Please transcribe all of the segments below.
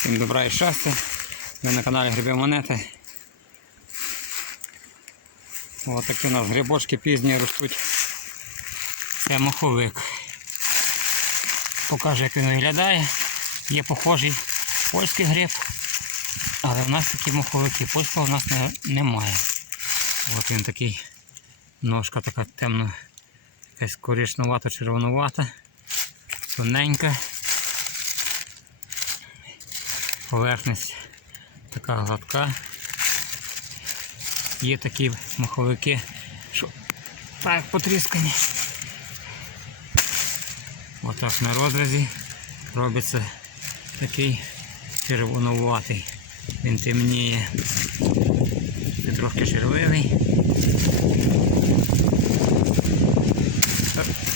Всім добра і щастя. Ви на каналі Гриби Монети. Ось такі у нас грибочки пізні ростуть. Це моховик. Покажу, як він виглядає. Є похожий польський гриб, але в нас такі моховики. Польського в нас не, немає. От він такий. Ножка така темно, якась коричнувата, червонувата, тоненька. Поверхність така гладка. Є такі маховики, що так потріскані. Отак на розрізі робиться такий червонуватий. Він темніє. Це трошки червивий.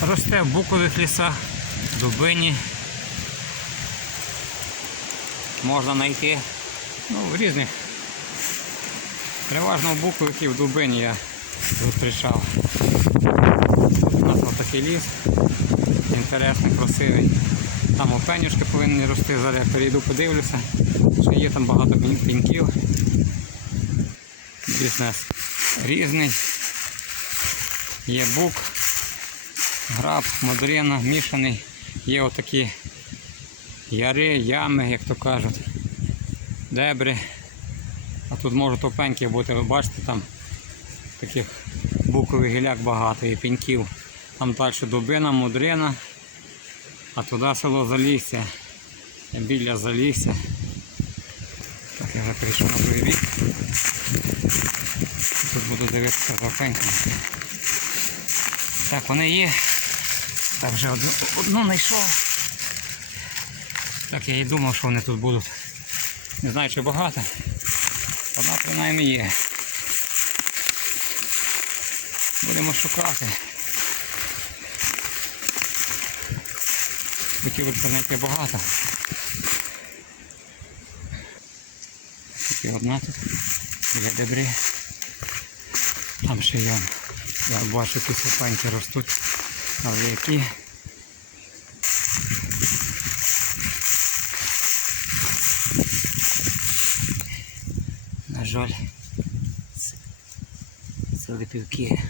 Росте в букових лісах, дубині. Можна знайти ну, в різних. Переважно в букових і в дубині я зустрічав. У нас ось такий ліс. Інтересний, красивий. Там опенюшки повинні рости, зараз я перейду подивлюся. Ще є там багато пеньків. Бізнес різний. Є бук, граб, мадрина, мішаний. Є отакі яри, ями, як то кажуть. Дебри. А тут можуть топеньки бути, ви бачите, там таких букових гіляк багато і пеньків. Там далі дубина, мудрина, а туди село Залісся. Біля Залісся. Так, я вже перейшов на другий бік. Тут буду дивитися за пеньками. Так, вони є. Так, вже одну знайшов. Так я і думав, що вони тут будуть. Не знаю, чи багато. Одна принаймні є. Будемо шукати. Хотів би знайти багато. Тільки одна тут. Біля дебри. Там ще є. Я бачу, ті супаньки ростуть. Але які. Жаль, це, липівки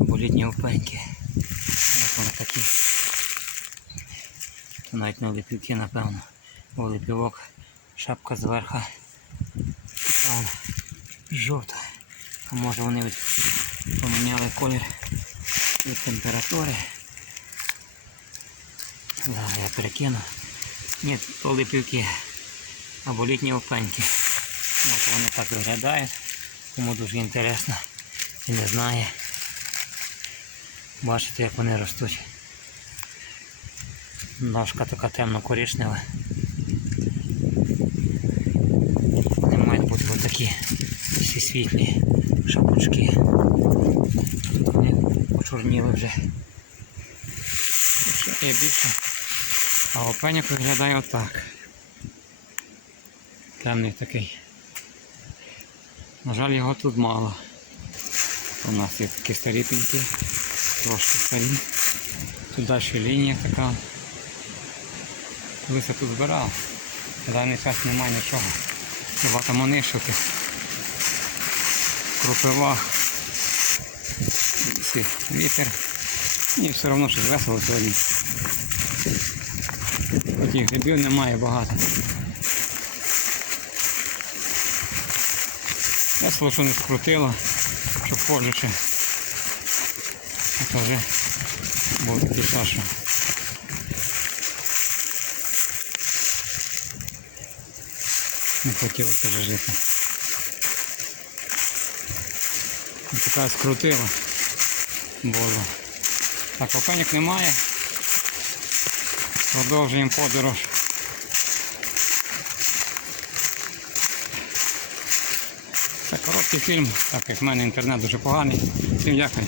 або літні опеньки. Ось вони такі. Це навіть не липівки, напевно. Бо липівок, шапка зверху. Така жовта. А може вони від, поміняли колір від температури. Да, я перекину. Ні, то липівки або літні опеньки. От вони так виглядають. Кому дуже інтересно і не знає. Бачите, як вони ростуть. Ножка така темно-коричнева. Вони мають бути отакі всі світлі шапочки. Вони почорніли вже. Є більше. А опеньок виглядає отак. Темний такий. На жаль, його тут мало. У нас є такі старі пеньки, трошки старі. Тут далі лінія така. Колись я тут збирав. На даний час немає нічого. Хіба там онишити. Крупива. Вітер. І все одно щось весело сьогодні. І грибів немає багато. Весело, що не скрутило, щоб ще. Це вже був такий не хотілося вже жити. Така скрутила було. Так, опеньок немає. Продовжуємо подорож. Це короткий фільм, так як в мене інтернет дуже поганий. Всім дякую.